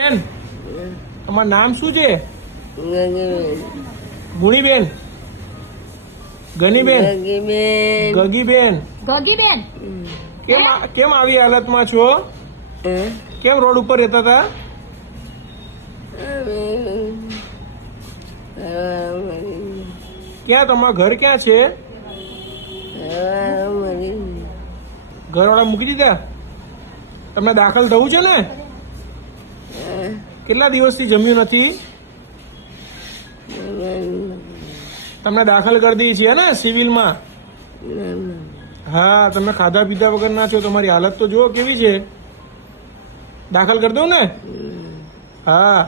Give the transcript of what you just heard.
બેન તમારું નામ શું છે? ગુણીબેન, ગનીબેન, ગગીબેન. ગગીબેન કેમ આવી હાલતમાં છો? કેમ રોડ ઉપર રહેતા હતા? ક્યાં તમારું ઘર ક્યાં છે? ઘરવાળા મૂકી દીધા? તમને દાખલ થવું છે ને? કેટલા દિવસથી જમ્યું નથી? તમને દાખલ કરી દઈએ છીએ ને સિવિલમાં? હા, તમે ખાધા પીધા વગર ના છો. તમારી હાલત તો જુઓ કેવી છે. દાખલ કરી દઉં ને? હા.